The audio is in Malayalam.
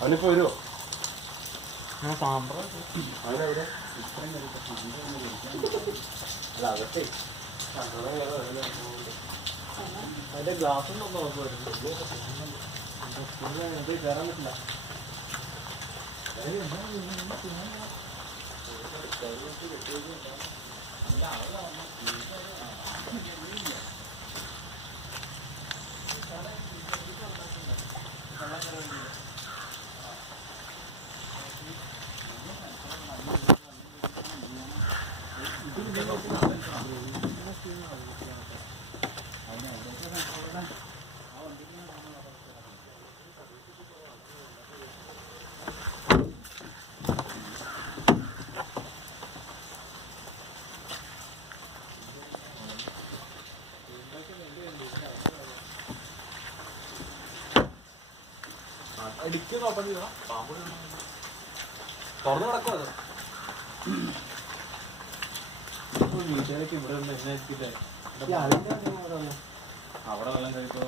അവനിപ്പോ വരുമോ? സാമ്പാർ അവനെവിടെ? അല്ല അതൊക്കെ അതിന്റെ ഗ്ലാസ് ഒന്നും നോക്കുമായിരുന്നു കയറാൻ പറ്റില്ല. ഇടിക്ക് നോക്കേണ്ടി പാമ്പ് തുറന്നു കിടക്കും. അത് വീട്ടുകാരൊക്കെ ഇവിടെ ഒന്ന് എന്നെ എത്തിയില്ലേ അവിടെ വെള്ളം കഴിക്കുക